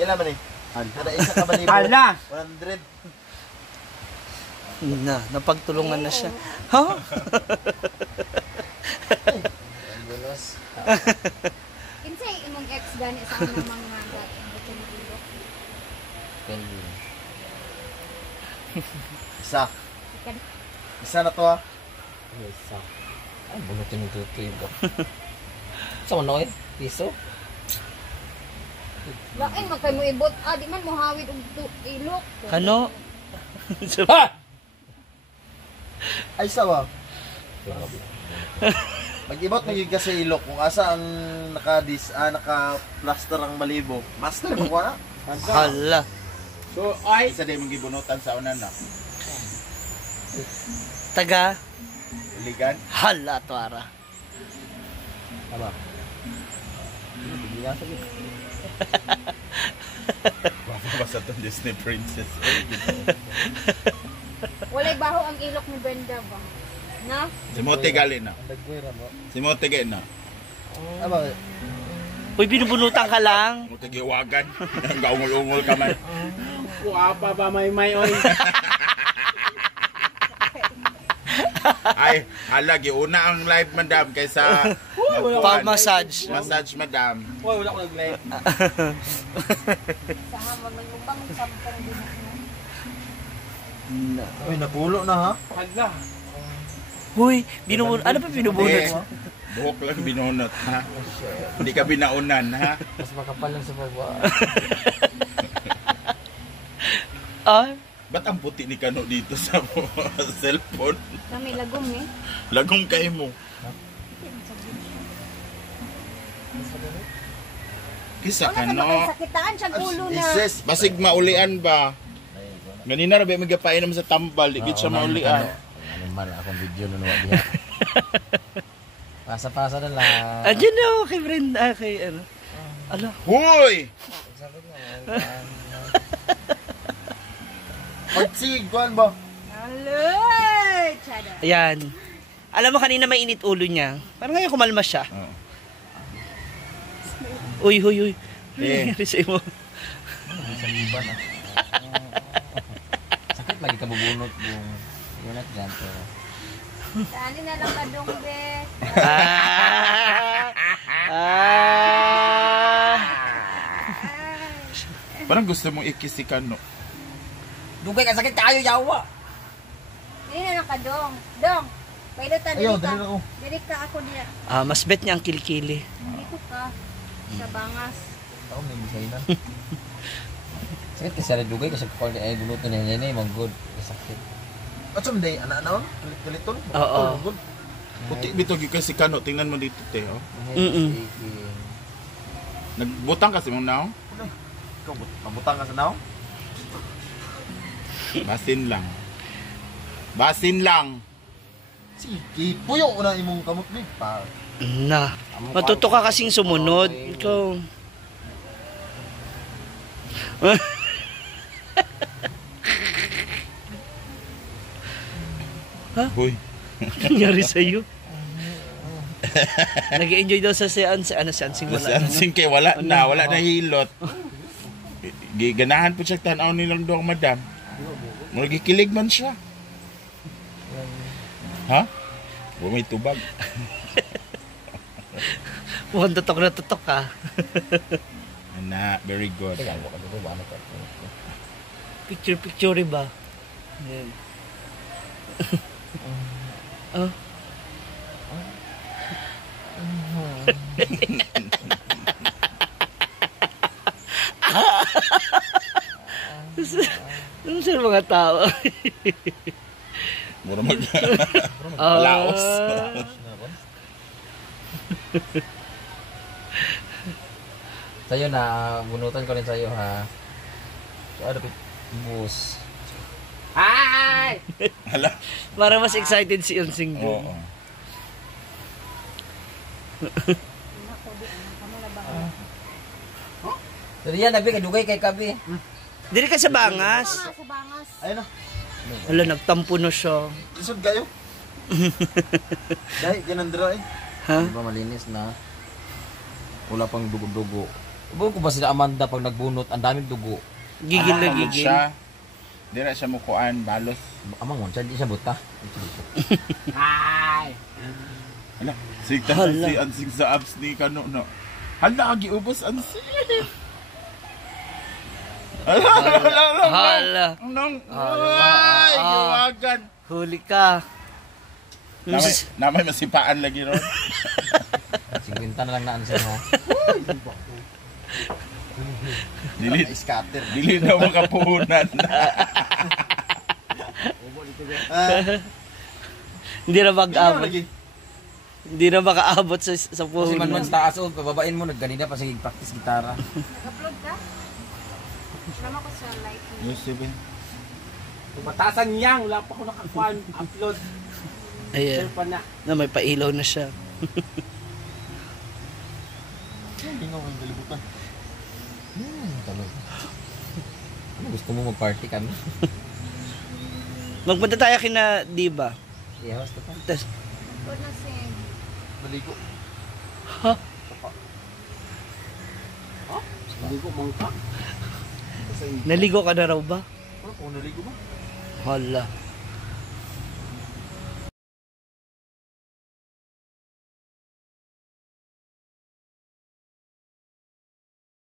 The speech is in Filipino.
Pila man eh. Kada isa ka balibo. Hala! 100. Napagtulungan na siya. Ha? Kinsay imong ex gani sa mga mga Isa. Isa na to ha. Isa. Ay, bunutin yung tutoy ba? Sa ano eh? Piso? Lain man kay mo ibot. Di man mo hawid og ilok. Ano? Ha! Ay sawa. Mag-ibot na yung kasi ilok kung asa ang naka-plaster ang balibo. Master mo na. Hala. So, ay! Isa din mong gibunutan sa unan na. Taga. Iligan. Hala, tuara. Tama. Hindi nga sabi. Basta itong Disney princess. Walay baho ang ilok ni Brenda ba? Na? Si Mote gali na. Nagkuira mo. Si Mote gali na. Aba, Uy, binubunutan ka lang. Mote giwagan. Gaungol-ungol ka man. Kuapa pa may oy. Ay, hala, giuna ang live madam kaysa Pa-massage. massage madam. Wala ko nag-live. Sa hamon man ubang sampung din. Uy, napulo na ha? Hala. Uy, binubunot. Ano pa binubunot? Buhok lang binunot ha. Hindi ka binaunan ha. mas makapal lang sa baba. Ah? Ba't ang puti ni Kano dito sa cellphone? Na may lagom eh. Lagong kayo mo. Kisa Wala Kano. naman sakitaan siyang ulo na. Isis, basig maulian ba? Ganina rabi magapainom sa tambal, di siya maulian. Ano man akong video na nawa diya. Pasa-pasa na lang. Andiyan na ako kay Brenda. Kay ano. Ala. Hoy! Sabi nga. Pagsiguan ba? Alay! Chada. Ayan. Alam mo, kanina mainit ulo niya. Parang ngayon kumalma siya. Uy, huy. Ano nangyari sa'yo mo? Isang iban ah. Sakit lagi ka bubunot yung unat dyan. Saan na lang kadong be. Parang gusto mong ikis si Kano. Dugay ka sakit kayo yawa. Hindi na lang kadong. Dong. Pailutan Ayaw, dili ka. dali ako. Dili ka ako diya. Mas bet niya ang kilikili. Dito ka. Sa bangas. Ako may misay na. Sakit kasi sa dugay kasi kung ay bunutin na yan mag good. Sakit. At someday, anak-anak, kulit-kuliton. Oo. Puti bito kasi Kano, tingnan mo dito te. Oh. Nagbutang kasi mong naong? Ikaw, mabutang ka sa naong? Basin lang. Basin lang. Sige, puyo ko na imong kamot ni. Na. Matuto ka kasing sumunod. Ikaw. Ha? Hoy. Nangyari sa'yo? Nag-enjoy daw sa seance. Ano, seancing wala. Seancing kay wala na hilot. Giganahan po siya tanaw nilang doong madam. Magikilig man siya. Ha? May tubag. Mukhang tutok na tutok ka. Na, very good. Picture ba? Oh. Ano sila mga tao? Mura Laos. Sa'yo na, bunutan ko rin sa'yo ha. So, ano bus. Ay! Hala. Para mas excited si Unsing doon. Oo. Jadi yan, nabi, kadugay kay Kabi. Dili ka sa bangas. Sa bangas. Ayun na. Hala, nagtampo na siya. Isod kayo. Dahil, ganandra eh. Ha? Di ba malinis na? Wala pang dugo-dugo. Buo ko ba sila Amanda pag nagbunot, ang daming dugo. Gigil na Ano gigil. siya? Dira siya mukuan, balos. Amang mo, di siya buta. Hi! Hala, sigta Hala. si ansing sa abs ni Kano, no? Hala, giubos ansing. Hala, Hala. Nang, Hala. ay, giwagan. Huli ka. Namay masipaan lagi ron. 50 na lang naan siya, ha? Dili, dili na makapuhunan. Hindi na mag-abot. Hindi na makaabot sa Kasi puhunan. man sa taas, pababain mo, nagganina pa sige practice gitara. Nag-upload ka? Alam ko sa live. Yes, Steven. Batasan niyang, wala pa ko nakakuan, upload. Ayan. Sir pa na. Na may pailaw na siya. Talaga. Ano gusto mo mag-party kami? Magpunta tayo kina Diba. Yeah, basta pa. Tas, Good na sing. Maligo. ha? Hindi ko mangka. Naligo ka na raw ba? Ano kung naligo ba? Hala.